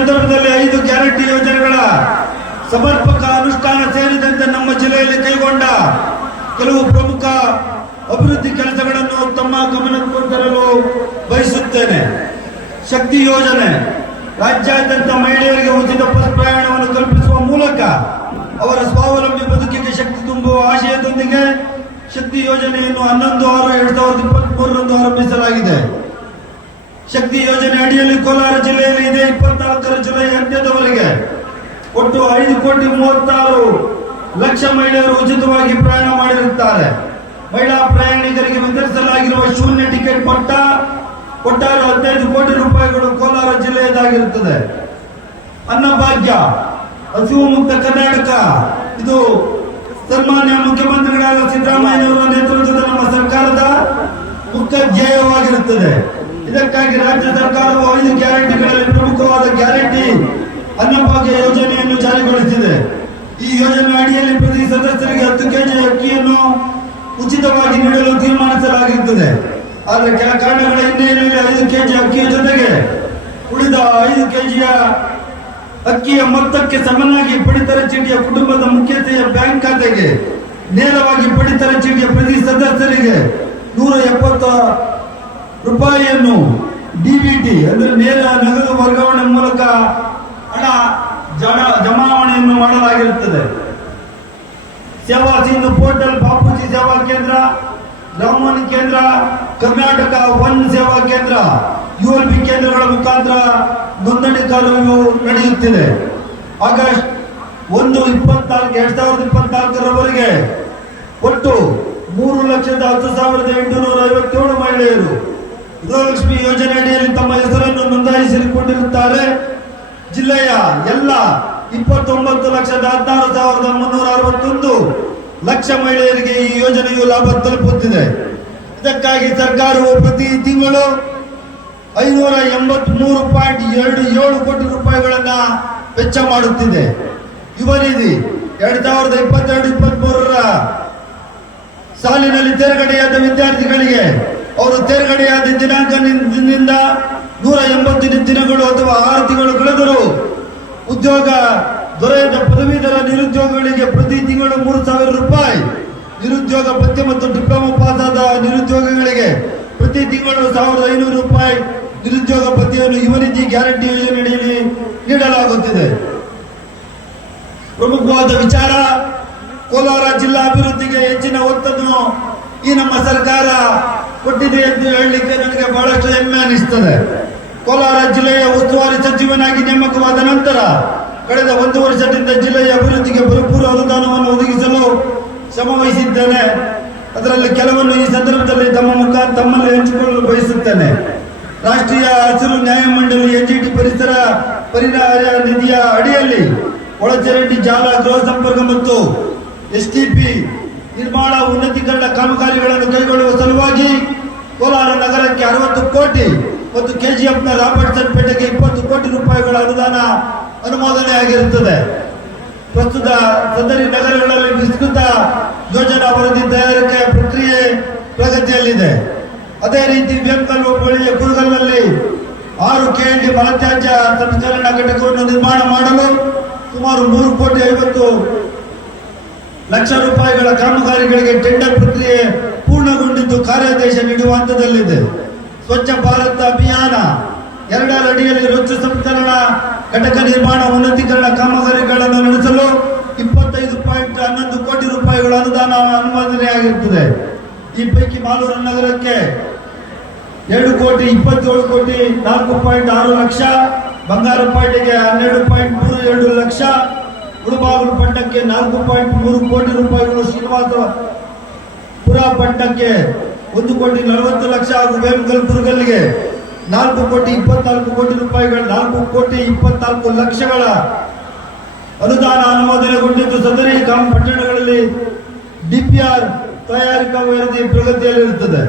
ಸಂದರ್ಭದಲ್ಲಿ ಐದು ಗ್ಯಾರಂಟಿ ಯೋಜನೆಗಳ ಸಮರ್ಪಕ ಅನುಷ್ಠಾನ ಸೇರಿದಂತೆ ನಮ್ಮ ಜಿಲ್ಲೆಯಲ್ಲಿ ಕೈಗೊಂಡ ಕೆಲವು ಪ್ರಮುಖ ಅಭಿವೃದ್ಧಿ ಕೆಲಸಗಳನ್ನು ತಮ್ಮ ಗಮನಕ್ಕೆ ತರಲು ಬಯಸುತ್ತೇನೆ. ಶಕ್ತಿ ಯೋಜನೆ, ರಾಜ್ಯಾದ್ಯಂತ ಮಹಿಳೆಯರಿಗೆ ಉಚಿತ ಬಸ್ ಪ್ರಯಾಣವನ್ನು ಕಲ್ಪಿಸುವ ಮೂಲಕ ಅವರ ಸ್ವಾವಲಂಬಿ ಬದುಕಿಗೆ ಶಕ್ತಿ ತುಂಬುವ ಆಶಯದೊಂದಿಗೆ ಶಕ್ತಿ ಯೋಜನೆಯನ್ನು ಹನ್ನೊಂದು ಆರು ಎರಡು ಸಾವಿರದ ಇಪ್ಪತ್ತ್ ಮೂರರಂದು ಆರಂಭಿಸಲಾಗಿದೆ. ಶಕ್ತಿ ಯೋಜನೆ ಅಡಿಯಲ್ಲಿ ಕೋಲಾರ ಜಿಲ್ಲೆಯಲ್ಲಿ ಇದೆ, ಇಪ್ಪತ್ನಾಲ್ಕರ ಜುಲೈ ಅಂತ್ಯದವರೆಗೆ ಒಟ್ಟು ಐದು ಕೋಟಿ ಮೂವತ್ತಾರು ಲಕ್ಷ ಮಹಿಳೆಯರು ಉಚಿತವಾಗಿ ಪ್ರಯಾಣ ಮಾಡಿರುತ್ತಾರೆ. ಮಹಿಳಾ ಪ್ರಯಾಣಿಕರಿಗೆ ವಿತರಿಸಲಾಗಿರುವ ಶೂನ್ಯ ಟಿಕೆಟ್ ಪಟ್ಟ, ಒಟ್ಟಾರೆ ಹದಿನೈದು ಕೋಟಿ ರೂಪಾಯಿಗಳು ಕೋಲಾರ ಜಿಲ್ಲೆಯದಾಗಿರುತ್ತದೆ ಅನ್ನಭಾಗ್ಯ, ಹಸಿವು ಮುಕ್ತ ಕರ್ನಾಟಕ. ಇದು ಸನ್ಮಾನ್ಯ ಮುಖ್ಯಮಂತ್ರಿಗಳಾದ ಸಿದ್ದರಾಮಯ್ಯನವರ ನೇತೃತ್ವದ ನಮ್ಮ ಸರ್ಕಾರದ ಮುಖ್ಯ ಧ್ಯೇಯವಾಗಿರುತ್ತದೆ. ಇದಕ್ಕಾಗಿ ರಾಜ್ಯ ಸರ್ಕಾರವು ಐದು ಗ್ಯಾರಂಟಿಗಳಲ್ಲಿ ಪ್ರಮುಖವಾದ ಗ್ಯಾರಂಟಿ ಅನ್ನಭಾಗ್ಯ ಯೋಜನೆಯನ್ನು ಜಾರಿಗೊಳಿಸಿದೆ. ಈ ಯೋಜನೆ ಅಡಿಯಲ್ಲಿ ಪ್ರತಿ ಸದಸ್ಯರಿಗೆ ಹತ್ತು ಕೆಜಿ ಅಕ್ಕಿಯನ್ನು ಉಚಿತವಾಗಿ ನೀಡಲು ತೀರ್ಮಾನಿಸಲಾಗಿರುತ್ತದೆ. ಆದರೆ ಕೆಲ ಕಾರಣಗಳ ಹಿನ್ನೆಲೆಯಲ್ಲಿ ಐದು ಕೆಜಿ ಅಕ್ಕಿಯ ಜೊತೆಗೆ ಉಳಿದ ಐದು ಕೆಜಿಯ ಅಕ್ಕಿಯ ಮೊತ್ತಕ್ಕೆ ಸಮನಾಗಿ ಪಡಿತರ ಚೀಟಿಯ ಕುಟುಂಬದ ಮುಖ್ಯತೆಯ ಬ್ಯಾಂಕ್ ಖಾತೆಗೆ ನೇರವಾಗಿ ಪಡಿತರ ಚೀಟಿಯ ಪ್ರತಿ ಸದಸ್ಯರಿಗೆ ನೂರ ಎಪ್ಪತ್ತು ರೂಪಾಯಿಯನ್ನು ಡಿಬಿಟಿ ಅಂದ್ರೆ ನೇರ ನಗದು ವರ್ಗಾವಣೆ ಮೂಲಕ ಹಣ ಜಮಾವಣೆಯನ್ನು ಮಾಡಲಾಗಿರುತ್ತದೆ. ಸೇವಾ ಸಿಂಧು ಪೋರ್ಟಲ್, ಬಾಪೂಜಿ ಸೇವಾ ಕೇಂದ್ರ, ರಾಮನ್ ಕೇಂದ್ರ, ಕರ್ನಾಟಕ ಒನ್ ಸೇವಾ ಕೇಂದ್ರ, ಯು ಎಲ್ ಪಿ ಕೇಂದ್ರಗಳ ಮುಖಾಂತರ ನೋಂದಣಿ ಕಾರ್ಯವು ನಡೆಯುತ್ತಿದೆ. ಆಗಸ್ಟ್ ಒಂದು, ಇಪ್ಪತ್ನಾಲ್ಕು, ಎರಡ್ ಸಾವಿರದ ಇಪ್ಪತ್ನಾಲ್ಕರವರೆಗೆ ಒಟ್ಟು ಮೂರು ಲಕ್ಷದ ಹತ್ತು ಸಾವಿರದ ಎಂಟುನೂರ ಐವತ್ತೇಳು ಮಹಿಳೆಯರು ಗೃಹಲಕ್ಷ್ಮಿ ಯೋಜನೆ ಅಡಿಯಲ್ಲಿ ತಮ್ಮ ಹೆಸರನ್ನು ನೋಂದಾಯಿಸಿಕೊಂಡಿರುತ್ತಾರೆ. ಜಿಲ್ಲೆಯ ಎಲ್ಲ ಇಪ್ಪತ್ತೊಂಬತ್ತು ಲಕ್ಷದ ಹದಿನಾರು ಸಾವಿರದ ಮುನ್ನೂರ ಅರವತ್ತೊಂದು ಲಕ್ಷ ಮಹಿಳೆಯರಿಗೆ ಈ ಯೋಜನೆಯು ಲಾಭ ತಲುಪುತ್ತಿದೆ. ಇದಕ್ಕಾಗಿ ಸರ್ಕಾರವು ಪ್ರತಿ ತಿಂಗಳು ಐನೂರ ಎಂಬತ್ ಮೂರು ಪಾಯಿಂಟ್ ಎರಡು ಏಳು ಕೋಟಿ ರೂಪಾಯಿಗಳನ್ನ ವೆಚ್ಚ ಮಾಡುತ್ತಿದೆ. ಯುವ ನಿಧಿ ಎರಡ್ ಸಾವಿರದ ಇಪ್ಪತ್ತೆರಡು ಇಪ್ಪತ್ತ್ ಮೂರರ ಸಾಲಿನಲ್ಲಿ ತೇರ್ಗಡೆಯಾದ ವಿದ್ಯಾರ್ಥಿಗಳಿಗೆ ಅವರು ತೇರ್ಗಡೆಯಾದ ದಿನಾಂಕದಿಂದ ನೂರ ಎಂಬತ್ತು ದಿನಗಳು ಅಥವಾ ಆರು ತಿಂಗಳು ಕಳೆದರು ಉದ್ಯೋಗ ದೊರೆಯದ ಪದವೀಧರ ನಿರುದ್ಯೋಗಿಗಳಿಗೆ ಪ್ರತಿ ತಿಂಗಳು ಮೂರು ಸಾವಿರ ರೂಪಾಯಿ. ನಿರುದ್ಯೋಗ ಭತ್ಯೆ ಮತ್ತು ಡಿಪ್ಲೊಮಾ ಪಾಸ್ ಆದ ನಿರುದ್ಯೋಗಿಗಳಿಗೆ ಪ್ರತಿ ತಿಂಗಳು ಸಾವಿರದ ಐನೂರು ರೂಪಾಯಿ ನಿರುದ್ಯೋಗ ಭತ್ಯೆಯನ್ನು ಯುವ ನಿಧಿ ಗ್ಯಾರಂಟಿ ಯೋಜನೆಯಲ್ಲಿ ನೀಡಲಾಗುತ್ತಿದೆ. ಪ್ರಮುಖವಾದ ವಿಚಾರ, ಕೋಲಾರ ಜಿಲ್ಲಾ ಅಭಿವೃದ್ಧಿಗೆ ಹೆಚ್ಚಿನ ಒತ್ತನ್ನು ಈ ನಮ್ಮ ಸರ್ಕಾರ ಕೊಟ್ಟಿದೆ ಎಂದು ಹೇಳಲಿಕ್ಕೆ ನನಗೆ ಬಹಳಷ್ಟು ಹೆಮ್ಮೆ ಅನಿಸ್ತದೆ. ಕೋಲಾರ ಜಿಲ್ಲೆಯ ಉಸ್ತುವಾರಿ ಸಚಿವನಾಗಿ ನೇಮಕವಾದ ನಂತರ ಕಳೆದ ಒಂದು ವರ್ಷದಿಂದ ಜಿಲ್ಲೆಯ ಅಭಿವೃದ್ಧಿಗೆ ಭರಪೂರ ಅನುದಾನವನ್ನು ಒದಗಿಸಲು ಶ್ರಮವಹಿಸಿದ್ದೇನೆ. ಅದರಲ್ಲಿ ಕೆಲವನ್ನು ಈ ಸಂದರ್ಭದಲ್ಲಿ ತಮ್ಮ ಮುಖ ತಮ್ಮಲ್ಲಿ ಹಂಚಿಕೊಳ್ಳಲು ಬಯಸುತ್ತೇನೆ. ರಾಷ್ಟ್ರೀಯ ಹಸಿರು ನ್ಯಾಯಮಂಡಳಿ ಎನ್ಜಿಟಿ ಪರಿಸರ ಪರಿಹಾರ ನಿಧಿಯ ಅಡಿಯಲ್ಲಿ ಒಳಚರಂಡಿ ಜಾಲ ಗೃಹ ಸಂಪರ್ಕ ಮತ್ತು ಎಸ್ಟಿಪಿ ನಿರ್ಮಾಣ ಉನ್ನತೀಕರಣ ಕಾಮಗಾರಿಗಳನ್ನು ಕೈಗೊಳ್ಳುವ ಸಲುವಾಗಿ ಕೋಲಾರ ನಗರಕ್ಕೆ ಅರವತ್ತು ಕೋಟಿ ಮತ್ತು ಕೆಜಿಎಫ್ನ ರಾಬರ್ಟ್ಸನ್ ಪೇಟೆಗೆ ಇಪ್ಪತ್ತು ಕೋಟಿ ರೂಪಾಯಿಗಳ ಅನುದಾನ ಅನುಮೋದನೆ ಆಗಿರುತ್ತದೆ. ಪ್ರಸ್ತುತ ಸದರಿ ನಗರಗಳಲ್ಲಿ ವಿಸ್ತೃತ ಯೋಜನಾ ವರದಿ ತಯಾರಿಕೆ ಪ್ರಕ್ರಿಯೆ ಪ್ರಗತಿಯಲ್ಲಿದೆ. ಅದೇ ರೀತಿ ಬೇಂಕಲ್ ಹೋಬಳಿಯ ಕುರುಗಲ್ನಲ್ಲಿ ಆರು ಡಿ ಮಲತ್ಯಾಜ್ಯ ಸಂಸ್ಕರಣಾ ಘಟಕವನ್ನು ನಿರ್ಮಾಣ ಮಾಡಲು ಸುಮಾರು ಮೂರು ಕೋಟಿ ಐವತ್ತು ಲಕ್ಷ ರೂಪಾಯಿಗಳ ಕಾಮಗಾರಿಗಳಿಗೆ ಟೆಂಡರ್ ಪ್ರಕ್ರಿಯೆ ಪೂರ್ಣಗೊಂಡಿದ್ದು ಕಾರ್ಯಾದೇಶ ನೀಡುವ ಹಂತದಲ್ಲಿದೆ. ಸ್ವಚ್ಛ ಭಾರತ್ ಅಭಿಯಾನ ಎರಡರ ಅಡಿಯಲ್ಲಿ ರೊಚ್ಚು ಸಂಸ್ಕರಣ ಘಟಕ ನಿರ್ಮಾಣ, ಉನ್ನತೀಕರಣ ಕಾಮಗಾರಿಗಳನ್ನು ನಡೆಸಲು ಇಪ್ಪತ್ತೈದು ಪಾಯಿಂಟ್ ಹನ್ನೊಂದು ಕೋಟಿ ರೂಪಾಯಿಗಳ ಅನುದಾನ ಅನುಮೋದನೆಯಾಗಿರುತ್ತದೆ ಈ ಪೈಕಿ ಮಾಲೂರು ನಗರಕ್ಕೆ ಎರಡು ಕೋಟಿ, ಇಪ್ಪತ್ತೇಳು ಕೋಟಿ, ನಾಲ್ಕು ಪಾಯಿಂಟ್ ಆರು ಲಕ್ಷ ಬಂಗಾರಪೇಟೆಗೆ ಹನ್ನೆರಡು ಪಾಯಿಂಟ್ ಮೂರು ಎರಡು ಲಕ್ಷ ಉಳುಬಾಗಿಲು ಪಟ್ಟಣಕ್ಕೆ ನಾಲ್ಕು ಪಾಯಿಂಟ್ ಮೂರು ಕೋಟಿ ರೂಪಾಯಿಗಳು ಶ್ರೀನಿವಾಸ ಪುರ ಪಟ್ಟಣಕ್ಕೆ ಒಂದು ಕೋಟಿ ನಲವತ್ತು ಲಕ್ಷ ಹಾಗೂ ವೇಮಗಲ್ ಕುರುಗಲ್ಗೆ ನಾಲ್ಕು ಕೋಟಿ ಇಪ್ಪತ್ನಾಲ್ಕು ಕೋಟಿ ರೂಪಾಯಿಗಳ ನಾಲ್ಕು ಕೋಟಿ ಇಪ್ಪತ್ನಾಲ್ಕು ಲಕ್ಷಗಳ ಅನುದಾನ ಅನುಮೋದನೆಗೊಂಡಿದ್ದು ಸದರಿ ಗ್ರಾಮ ಪಟ್ಟಣಗಳಲ್ಲಿ ಡಿಪಿಆರ್ ತಯಾರಿಕಾ ವರದಿ ಪ್ರಗತಿಯಲ್ಲಿರುತ್ತದೆ.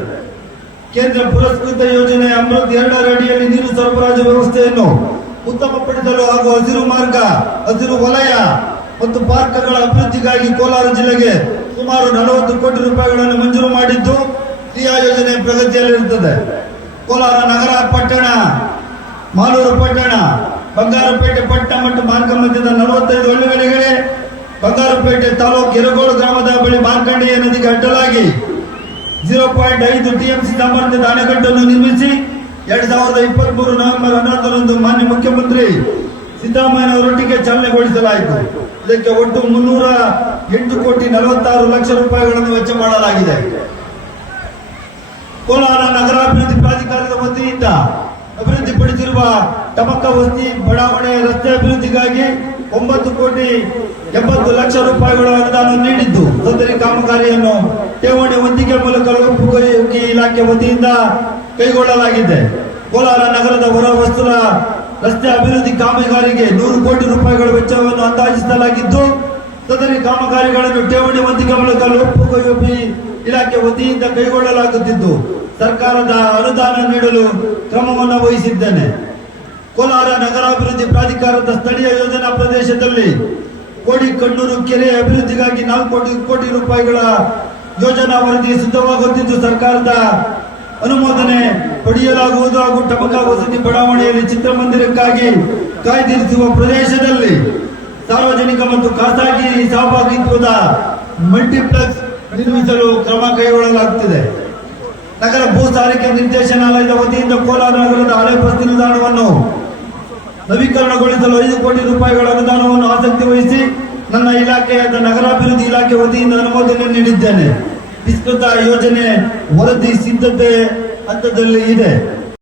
ಕೇಂದ್ರ ಪುರಸ್ಕೃತ ಯೋಜನೆ ಅಮೃತ್ ಎರಡರ ಅಡಿಯಲ್ಲಿ ನೀರು ಸರಬರಾಜು ವ್ಯವಸ್ಥೆಯನ್ನು ಉತ್ತಮಪಡಿಸಲು ಹಾಗೂ ಹಸಿರು ಮಾರ್ಗ, ಹಸಿರು ವಲಯ ಮತ್ತು ಪಾರ್ಕ್ಗಳ ಅಭಿವೃದ್ಧಿಗಾಗಿ ಕೋಲಾರ ಜಿಲ್ಲೆಗೆ ಸುಮಾರು ನಲವತ್ತು ಕೋಟಿ ರೂಪಾಯಿಗಳನ್ನು ಮಂಜೂರು ಮಾಡಿದ್ದು ಕ್ರಿಯಾ ಯೋಜನೆ ಪ್ರಗತಿಯಲ್ಲಿರುತ್ತದೆ. ಕೋಲಾರ ನಗರ ಪಟ್ಟಣ, ಮಾಲೂರು ಪಟ್ಟಣ, ಬಂಗಾರಪೇಟೆ ಪಟ್ಟಣ ಮತ್ತು ಮಾರ್ಗ ಮಧ್ಯದ ನಲವತ್ತೈದು ಹಳ್ಳಿಗಳಿಗೆ ಬಂಗಾರಪೇಟೆ ತಾಲೂಕು ಎರಗೋಳು ಗ್ರಾಮದ ಬಳಿ ಮಾರ್ಕಂಡೆಯ ನದಿಗೆ ಅಡ್ಡಲಾಗಿ ಜೀರೋ ಪಾಯಿಂಟ್ ಐದು ಟಿಎಂಸಿ ಸಾಮರ್ಥ್ಯದ ಅಣೆಕಟ್ಟನ್ನು ನಿರ್ಮಿಸಿ ಎರಡ್ ಸಾವಿರದ ಇಪ್ಪತ್ತ್ ಮೂರು ನವೆಂಬರ್ ಹನ್ನೊಂದರಂದು ಮಾನ್ಯ ಮುಖ್ಯಮಂತ್ರಿ ಸಿದ್ದರಾಮಯ್ಯನವರೊಟ್ಟಿಗೆ ಚಾಲನೆಗೊಳಿಸಲಾಯಿತು. ಇದಕ್ಕೆ ಒಟ್ಟು ಮುನ್ನೂರ ಎಂಟು ಕೋಟಿ ನಲವತ್ತಾರು ಲಕ್ಷ ರೂಪಾಯಿಗಳನ್ನು ವೆಚ್ಚ ಮಾಡಲಾಗಿದೆ. ಕೋಲಾರ ನಗರಾಭಿವೃದ್ಧಿ ಪ್ರಾಧಿಕಾರದ ವತಿಯಿಂದ ಅಭಿವೃದ್ಧಿಪಡಿಸಿರುವ ಟಮಕ ವಸ್ತಿ ಬಡಾವಣೆ ರಸ್ತೆ ಅಭಿವೃದ್ಧಿಗಾಗಿ ಒಂಬತ್ತು ಕೋಟಿ ಎಂಬತ್ತು ಲಕ್ಷ ರೂಪಾಯಿಗಳ ಅನುದಾನ ನೀಡಿದ್ದು. ಸದರಿ ಕಾಮಗಾರಿಯನ್ನು ಠೇವಣಿ ಹೊಂದಿಕೆ ಮೂಲಕ ಲೋಕೋಪಯೋಗಿ ಇಲಾಖೆ ವತಿಯಿಂದ ಕೈಗೊಳ್ಳಲಾಗಿದೆ. ಕೋಲಾರ ನಗರದ ಹೊರ ವಸ್ತುಲ ರಸ್ತೆ ಅಭಿವೃದ್ಧಿ ಕಾಮಗಾರಿಗೆ ನೂರು ಕೋಟಿ ರೂಪಾಯಿಗಳ ವೆಚ್ಚವನ್ನು ಅಂದಾಜಿಸಲಾಗಿದ್ದು ಸದರಿ ಕಾಮಗಾರಿಗಳನ್ನು ಠೇವಣಿ ಹೊಂದಿಕೆ ಮೂಲಕ ಲೋಕೋಪಯೋಗಿ ಇಲಾಖೆ ವತಿಯಿಂದ ಕೈಗೊಳ್ಳಲಾಗುತ್ತಿದ್ದು, ಸರ್ಕಾರದ ಅನುದಾನ ನೀಡಲು ಕ್ರಮವನ್ನು ವಹಿಸಿದ್ದೇನೆ. ಕೋಲಾರ ನಗರಾಭಿವೃದ್ಧಿ ಪ್ರಾಧಿಕಾರದ ಸ್ಥಳೀಯ ಯೋಜನಾ ಪ್ರದೇಶದಲ್ಲಿ ಕೋಡಿ ಕಣ್ಣೂರು ಕೆರೆ ಅಭಿವೃದ್ಧಿಗಾಗಿ ನಾಲ್ಕು ಕೋಟಿ ಕೋಟಿ ರೂಪಾಯಿಗಳ ಯೋಜನಾ ವರದಿ ಸಿದ್ಧವಾಗುತ್ತಿದ್ದು, ಸರ್ಕಾರದ ಅನುಮೋದನೆ ಪಡೆಯಲಾಗುವುದು ಹಾಗೂ ಟಮಕ ವಸತಿ ಬಡಾವಣೆಯಲ್ಲಿ ಚಿತ್ರಮಂದಿರಕ್ಕಾಗಿ ಕಾಯ್ದಿರಿಸುವ ಪ್ರದೇಶದಲ್ಲಿ ಸಾರ್ವಜನಿಕ ಮತ್ತು ಖಾಸಗಿ ಸಹಭಾಗಿತ್ವದ ಮಲ್ಟಿಪ್ಲೆಕ್ಸ್ ನಿರ್ಮಿಸಲು ಕ್ರಮ ಕೈಗೊಳ್ಳಲಾಗುತ್ತಿದೆ. ನಗರ ಭೂ ಸಾರಿಗೆ ನಿರ್ದೇಶನಾಲಯದ ವತಿಯಿಂದ ಕೋಲಾರ ನಗರದ ಹಳೆ ಬಸ್ ನಿಲ್ದಾಣವನ್ನು ನವೀಕರಣಗೊಳಿಸಲು ಐದು ಕೋಟಿ ರೂಪಾಯಿಗಳ ಅನುದಾನವನ್ನು ಆಸಕ್ತಿ ವಹಿಸಿ ನನ್ನ ಇಲಾಖೆಯಾದ ನಗರಾಭಿವೃದ್ಧಿ ಇಲಾಖೆ ವತಿಯಿಂದ ಅನುಮೋದನೆ ನೀಡಿದ್ದೇನೆ. ವಿಸ್ತೃತ ಯೋಜನೆ ವರದಿ ಸಿದ್ಧತೆ ಹಂತದಲ್ಲಿ ಇದೆ.